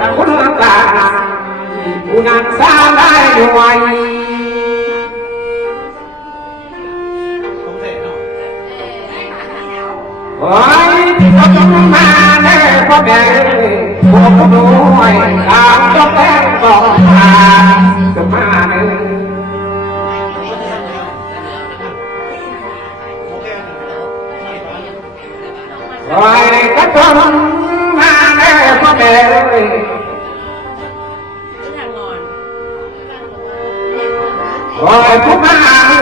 ดังคุณตาผู้นั้นสร้างได้ด้วยโอ้ยที่ต้องมาแน่พ่อแม่พวกด้วยตามต้องแรงบอกมาจะมาหนึ่งโอ้ยก็ต้องมาแน่พ่อแม่โอ้ยผู้มา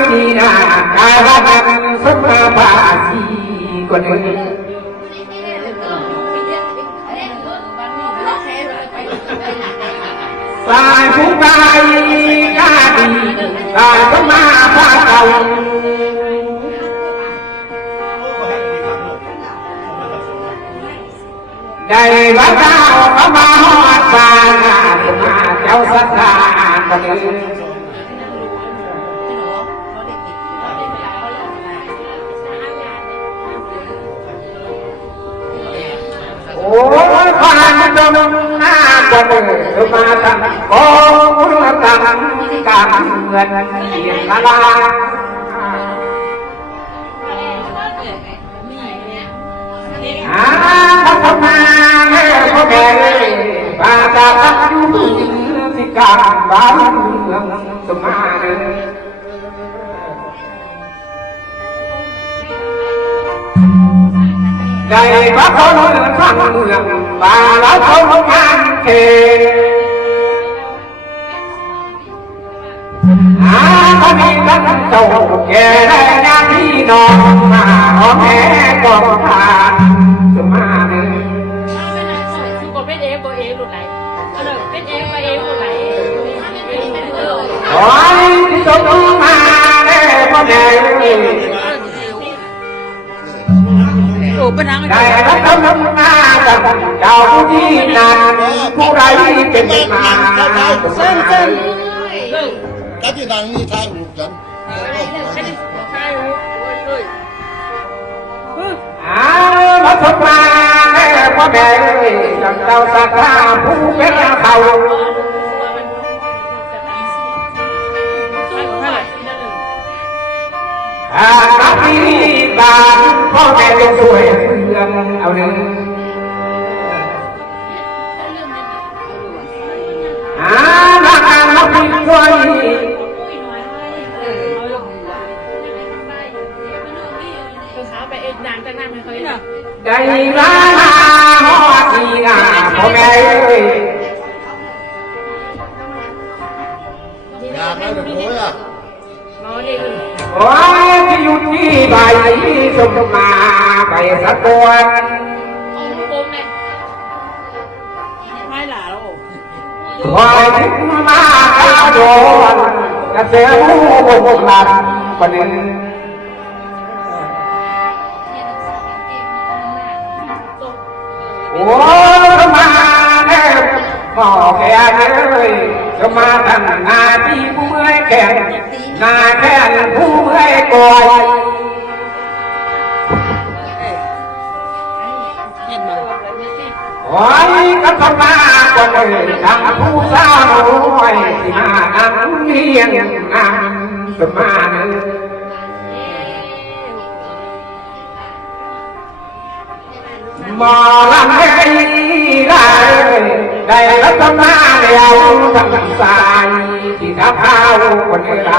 ดีนะกายว่ามันสมมาภาษีคนหนึ่งสายผู้กายกาดีกายสมมาภาเก่าได้ว่าเจ้าเขามาหอดบานสมมาเจ้าสัตตาคนหนึ่งโอ้ยความจงหน้าจะเดินมาทำของทำการเงินเสียละลาทำมาแม่พ่อแม่ปาตาตักอยู่ที่การบ้านเมืองสมาใจพระคนทั้งเมืองป่าละเขางานเกเขามีตั้งโตแก่ได้งานที่นอนมาหอมแม่กองผ่านสมาหนึ่งเป็นเองตัวเองหลุดไหนเป็นเองตัวเองหลุดไหนโอ้ยที่ตกมาแม่พ่อแม่ได้รับคำนำหน้าจากเจ้าที่นานผู้ใดเป็นมาเส้นก็ที่ดังนี่ทายรูปกันมาสบมาแม่พ่อแม่จำเจ้าสักลาผู้เป็นเขานักที่บานพ่อแม่จะช่วยเพื่อนเอาหนึ่งนักการนักพิจช่วยได้ลาหอดีนะพ่อแม่งานไม่เป็นโอ้ยอ่ะโอ้ยที่อยู่ที่ใบสมมาใบสะกวนคอยถึงมาข้าวโดนกระเสือผู้บกหลับคนหนึ่งโอ้มาเน่พอแก่เลยจะมาทำหน้าที่ผู้เมื่อยแก่หน้าแก่ผู้เมื่อยก่อยโอ้ยก็ทำมาคนเลยทำผู้สาวน้อยที่มานั่งเลี้ยงนั่งสมานึงมอลำให้ได้รับตำนาเดียวทั้งสายที่ทับเท้าคนใด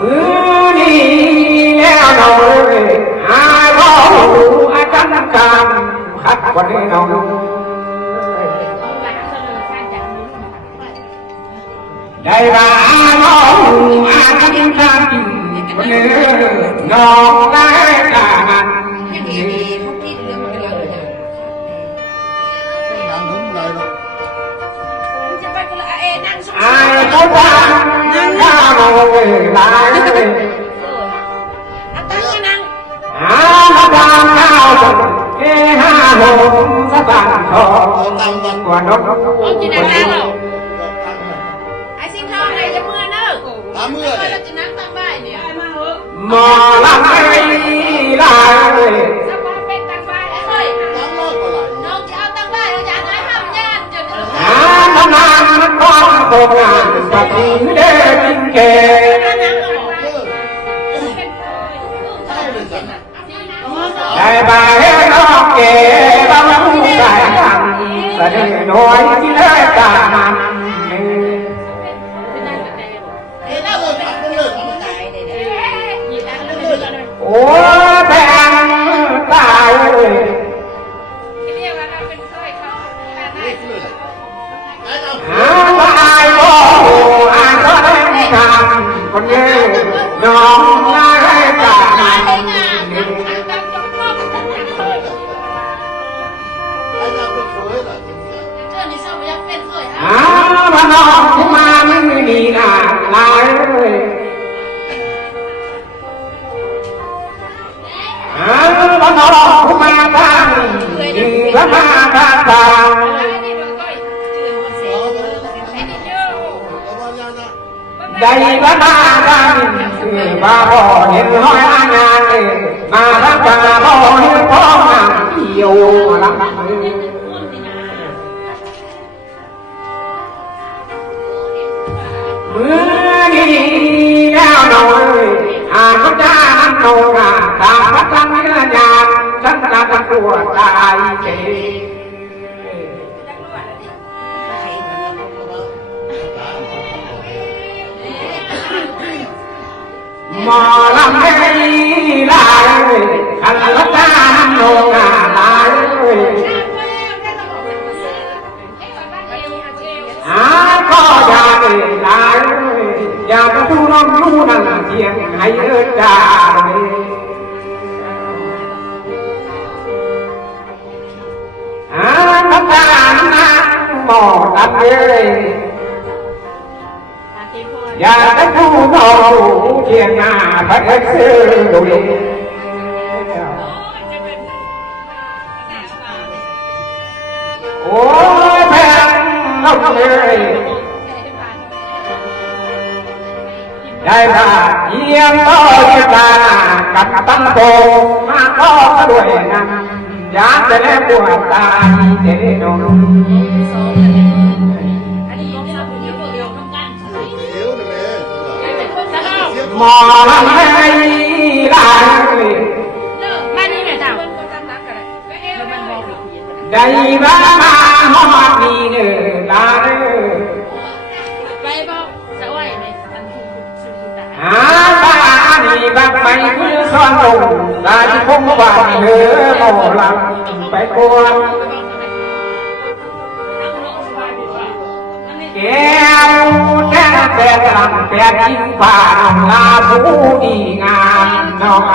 มือนี้แล้วน้อยหาพ่ออาจารย์กำขัดคนให้น้องได้มาน้องอาจารย์กำน้องได้กันเขาฟังข้าโมยลายมาทางข้าวห้าหงสะบันทองกว่านกกินอะไรหรอไอ้สิ่งข้าวอะไรจะเมื่อเนอะเมื่อเราจะนั่งตั้งบ่ายเนี่ยมอลำไม่ลาย งงานปฏิเดชิงเกได้บายน้องเก๋บ้างผู้ใส่ทำแสดงโดยที่ได้ตามัน โอ้แพงตายเลยหาตายโอ้อ่านก็ได้ทำคนเดียวน้องง่ายตามันหามาน้องที่มาไม่มีหน้าลายเลยบ้านนอกมาทางยิ่งละมาทางตาได้ละมาทางบ้าบ่เห็นห้อยงานมาทางบ้าบ่เห็นพ่องานเที่ยวละเมื่อนี้แล้วหน่อยก็จะนั่งโนราตาพัฒนาญาณฉันจะตั้งตัวตายเฉยหมอลำให้ลายขันละตานั่งโนราลายก็อยากลายอยากจะดูน้องดูนั่งเทียงให้เอิ้นจ่าน้ำตาลน้ำหมอตัดเลยอยากจะดูน้องเทียงหน้าพัดเสื้อดูดีโอ้แพงน้องเลยได้มาเยี่ยมต่อเยี่ยมตากับตั้งโตมาก็ด้วยนั้นอยากจะได้ปวดตาเด็ดงหมอลำให้ลายได้มาหอดนี่เนื้อลายตาดีแบบไม่คือซ้อนลงตาที่คงว่าเนื้อหมอลำไปกวนแก้วแก้แต่ลำแต่ยิ้มฟ้าลาผู้ดีงามน้องไอ